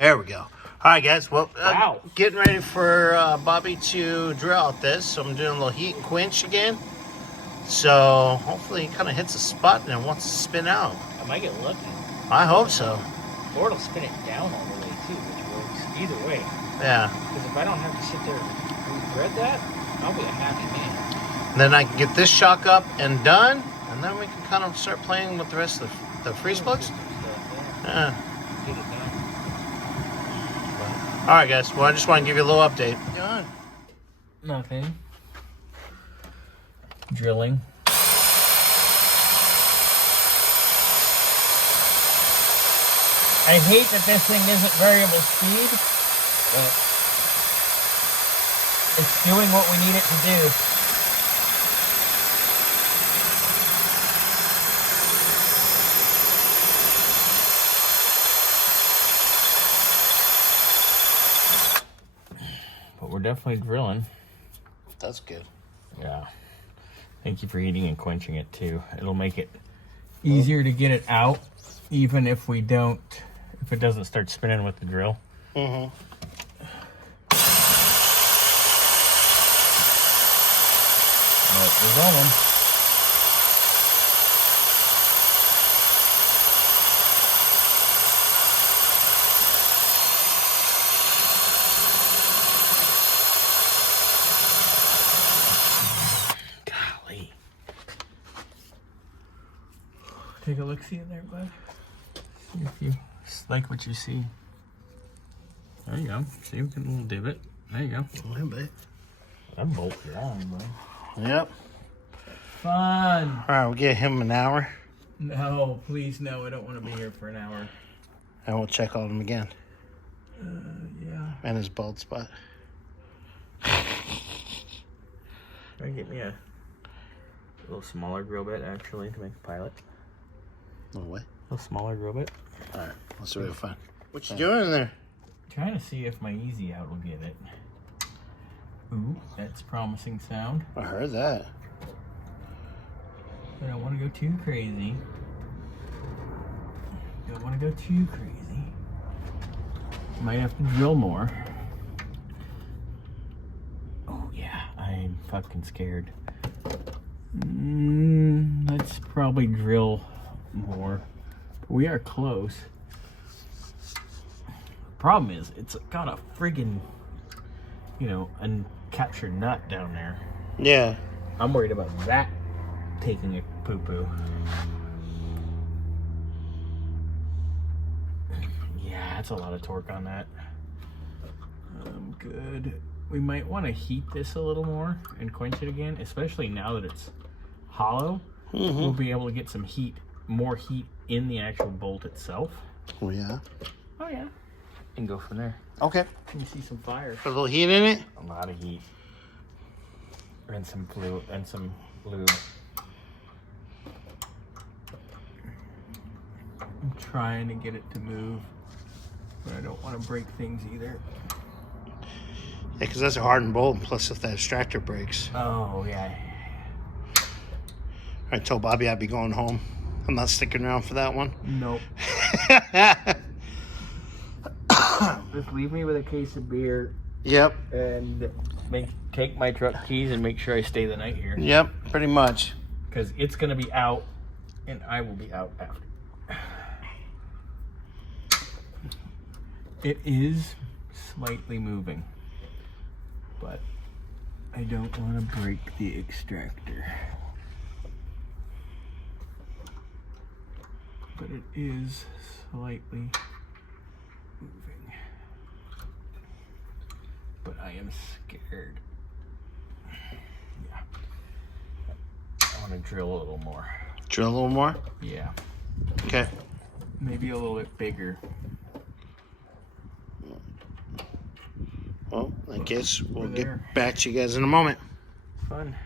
There we go. All right, guys. Well, Wow. Getting ready for Bobby to drill out this. So I'm doing a little heat and quench again. So hopefully he kind of hits a spot and wants to spin out. I might get lucky. I hope so. Or it'll spin it down all the way too, which works either way. Yeah. Because if I don't have to sit there and thread that, I'll be a happy man. And then I can get this shock up and done, and then we can kind of start playing with the rest of the freeze plugs. Yeah. Get it done. All right, guys. Well, I just want to give you a little update. Done. Nothing. Drilling. I hate that this thing isn't variable speed, but it's doing what we need it to do. But we're definitely drilling. That's good. Yeah. Thank you for heating and quenching it too. It'll make it easier to get it out, even if we don't, if it doesn't start spinning with the drill. Mm-hmm. But we're rolling. Golly. Take a look, see in there, bud. See if you like what you see. There you go. See, we got a little divot. There you go. A little bit. That bolt long, bud. Yep. Fun. All right, we'll give him an hour, No, please, no. I don't want to be here for an hour. and we'll check on him again Yeah. and his bald spot. Try to get me a little smaller drill bit, actually, to make a pilot. No way. A little smaller drill bit. All right, let's see what we find. What you doing in there? Trying to see if my easy out will get it. Ooh, that's promising sound. I heard that. I don't want to go too crazy. Don't want to go too crazy. Might have to drill more. Oh yeah, I'm fucking scared. Let's probably drill more. We are close. Problem is, it's got a friggin', uncaptured nut down there. Yeah. I'm worried about that taking a poo-poo. Yeah, that's a lot of torque on that. Good. We might want to heat this a little more and quench it again, especially now that it's hollow. Mm-hmm. We'll be able to get some heat, more heat in the actual bolt itself. Oh, yeah. Oh yeah. And go from there. Okay. You see some fire. Put a little heat in it? A lot of heat. And some fluid and some lube. I'm trying to get it to move, but I don't want to break things either. Yeah, because that's a hardened bolt, plus if that extractor breaks. Oh, yeah. I told Bobby I'd be going home. I'm not sticking around for that one. Nope. Just leave me with a case of beer. Yep. And take my truck keys and make sure I stay the night here. Yep, pretty much. Because it's going to be out, and I will be out after. It is slightly moving, but I don't want to break the extractor. But it is slightly moving. But I am scared. Yeah. I want to drill a little more. Drill a little more? Yeah. Okay. Maybe a little bit bigger. Well, I guess we'll get back to you guys in a moment. Fun.